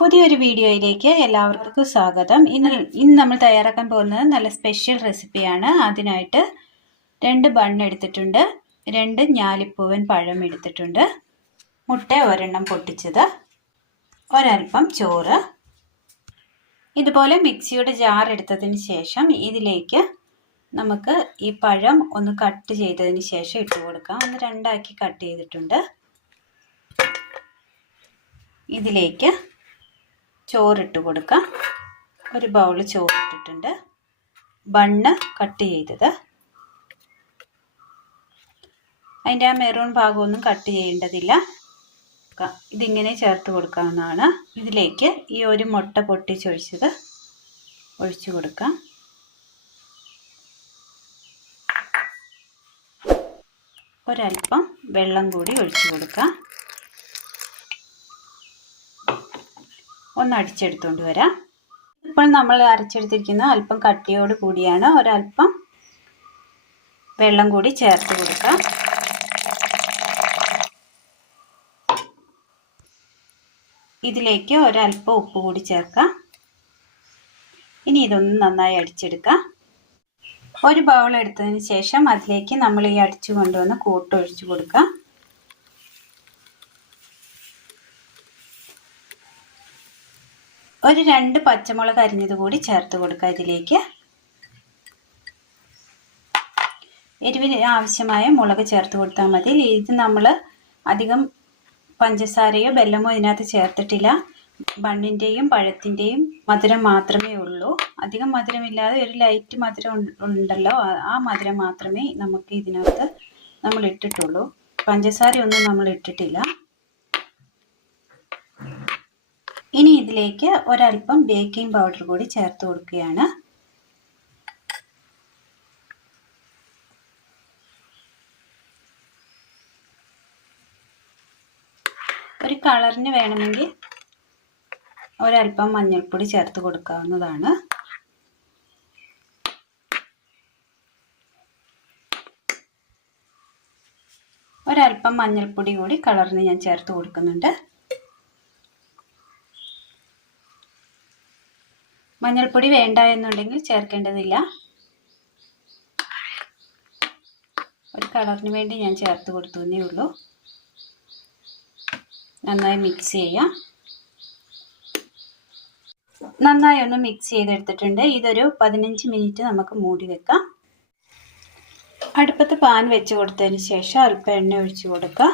പുതിയൊരു വീഡിയോയിലേക്ക് എല്ലാവർക്കും സ്വാഗതം. ഇന്ന് നമ്മൾ തയ്യാറാക്കാൻ പോകുന്നത് നല്ല സ്പെഷ്യൽ റെസിപ്പിയാണ്. അതിനായിട്ട് 2 ബൺ എടുത്തിട്ടുണ്ട്, 2 ഞാലിപ്പൂവൻ പഴം എടുത്തിട്ടുണ്ട്, മുട്ട ഒരെണ്ണം പൊട്ടിച്ചത്, ഒരൽപ്പം ചോറ്. ഇതുപോലെ മിക്സിയുടെ ജാർ എടുത്തതിന് ശേഷം ഇതിലേക്ക് നമുക്ക് ഈ പഴം ഒന്ന് കട്ട് ചെയ്തതിന് ശേഷം ഇട്ട് കൊടുക്കാം. ഒന്ന് രണ്ടാക്കി കട്ട് ചെയ്തിട്ടുണ്ട്. ഇതിലേക്ക് ചോറിട്ട് കൊടുക്കാം. ഒരു ബൗൾ ചോറിട്ടിട്ടുണ്ട്. ബണ്ണ് കട്ട് ചെയ്തത്, അതിൻ്റെ ആ മെറൂൺ ഭാഗമൊന്നും കട്ട് ചെയ്യേണ്ടതില്ല. ഇതിങ്ങനെ ചേർത്ത് കൊടുക്കാവുന്നതാണ്. ഇതിലേക്ക് ഈ ഒരു മുട്ട പൊട്ടിച്ചൊഴിച്ചത് ഒഴിച്ചു കൊടുക്കാം. ഒരൽപ്പം വെള്ളം കൂടി ഒഴിച്ചു കൊടുക്കാം. ഒന്ന് അടിച്ചെടുത്തുകൊണ്ട് വരാം. ഇപ്പോൾ നമ്മൾ അരച്ചെടുത്തിരിക്കുന്ന അല്പം കട്ടിയോട് കൂടിയാണ്. ഒരൽപ്പം വെള്ളം കൂടി ചേർത്ത് കൊടുക്കാം. ഇതിലേക്ക് ഒരൽപ്പം ഉപ്പ് കൂടി ചേർക്കാം. ഇനി ഇതൊന്ന് നന്നായി അടിച്ചെടുക്കാം. ഒരു ബൗൾ എടുത്തതിന് ശേഷം അതിലേക്ക് നമ്മൾ ഈ അടിച്ചു കൊണ്ടുവന്ന് കൂട്ടൊഴിച്ചു കൊടുക്കാം. ഒരു 2 പച്ചമുളക് അരിഞ്ഞത് കൂടി ചേർത്ത് കൊടുക്കുക. ഇതിലേക്ക് എരിവിന് ആവശ്യമായ മുളക് ചേർത്ത് കൊടുത്താൽ മതി. ഇത് നമ്മൾ അധികം പഞ്ചസാരയോ ബെല്ലമോ ഇതിനകത്ത് ചേർത്തിട്ടില്ല. ബണ്ണിൻ്റെയും പഴത്തിൻ്റെയും മധുരം മാത്രമേ ഉള്ളൂ. അധികം മധുരമില്ലാതെ ഒരു ലൈറ്റ് മധുരം ഉണ്ടല്ലോ, ആ മധുരം മാത്രമേ നമുക്ക് ഇതിനകത്ത് നമ്മൾ ഇട്ടിട്ടുള്ളൂ. പഞ്ചസാരയൊന്നും നമ്മൾ ഇട്ടിട്ടില്ല. ഇനി ഇതിലേക്ക് ഒരൽപ്പം ബേക്കിംഗ് പൗഡർ കൂടി ചേർത്ത് കൊടുക്കുകയാണ്. ഒരു കളറിന് വേണമെങ്കിൽ ഒരൽപ്പം മഞ്ഞൾപ്പൊടി ചേർത്ത് കൊടുക്കാവുന്നതാണ്. ഒരൽപ്പം മഞ്ഞൾപ്പൊടി കൂടി കളറിന് ഞാൻ ചേർത്ത് കൊടുക്കുന്നുണ്ട്. മഞ്ഞൾപ്പൊടി വേണ്ട എന്നുണ്ടെങ്കിൽ ചേർക്കേണ്ടതില്ല. ഒരു കളറിന് വേണ്ടി ഞാൻ ചേർത്ത് കൊടുത്തേ ഉള്ളൂ. നന്നായി മിക്സ് ചെയ്യാം. നന്നായി ഒന്ന് മിക്സ് ചെയ്തെടുത്തിട്ടുണ്ട്. ഇതൊരു 15 മിനിറ്റ് നമുക്ക് മൂടി വെക്കാം. അടുപ്പത്ത് പാൻ വെച്ച് കൊടുത്തതിന് ശേഷം അല്പം എണ്ണ ഒഴിച്ച് കൊടുക്കുക.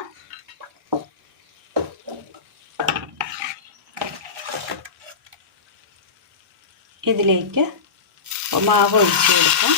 ഇതിലേക്ക് മാവ് ഒഴിച്ച് കൊടുക്കാം.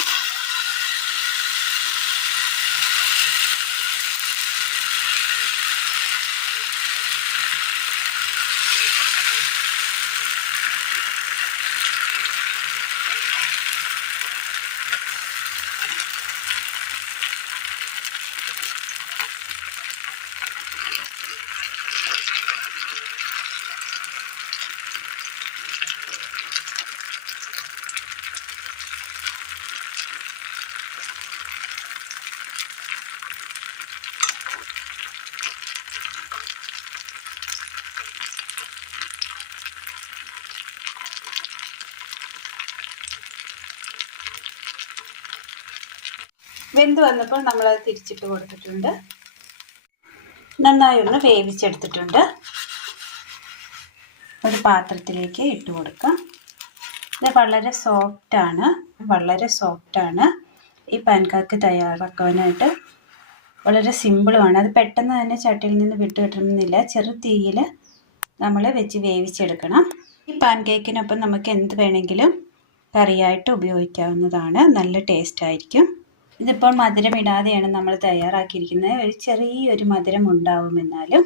വെന്ത് വന്നപ്പോൾ നമ്മളത് തിരിച്ചിട്ട് കൊടുത്തിട്ടുണ്ട്. നന്നായി ഒന്ന് വേവിച്ചെടുത്തിട്ടുണ്ട്. ഒരു പാത്രത്തിലേക്ക് ഇട്ട് കൊടുക്കാം. ഇത് വളരെ സോഫ്റ്റാണ്. ഈ പാൻകേക്ക് തയ്യാറാക്കാനായിട്ട് വളരെ സിമ്പിളുമാണ്. അത് പെട്ടെന്ന് തന്നെ ചട്ടിയിൽ നിന്ന് വിട്ട് കിട്ടണമെന്നില്ല. ചെറു തീയിൽ നമ്മൾ വെച്ച് വേവിച്ചെടുക്കണം. ഈ പാൻകേക്കിനൊപ്പം നമുക്ക് എന്ത് വേണമെങ്കിലും കറിയായിട്ട് ഉപയോഗിക്കാവുന്നതാണ്. നല്ല ടേസ്റ്റ് ആയിരിക്കും. ഇതിപ്പോൾ മധുരം ഇടാതെയാണ് നമ്മൾ തയ്യാറാക്കിയിരിക്കുന്നത്. ഒരു ചെറിയൊരു മധുരം ഉണ്ടാവും. എന്നാലും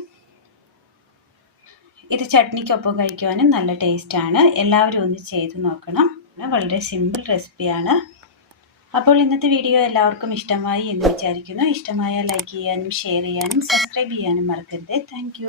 ഇത് ചട്നിക്കൊപ്പം കഴിക്കുവാനും നല്ല ടേസ്റ്റാണ്. എല്ലാവരും ഒന്ന് ചെയ്ത് നോക്കണം. വളരെ സിമ്പിൾ റെസിപ്പിയാണ്. അപ്പോൾ ഇന്നത്തെ വീഡിയോ എല്ലാവർക്കും ഇഷ്ടമായി എന്ന് വിചാരിക്കുന്നു. ഇഷ്ടമായാൽ ലൈക്ക് ചെയ്യാനും ഷെയർ ചെയ്യാനും സബ്സ്ക്രൈബ് ചെയ്യാനും മറക്കരുത്. താങ്ക്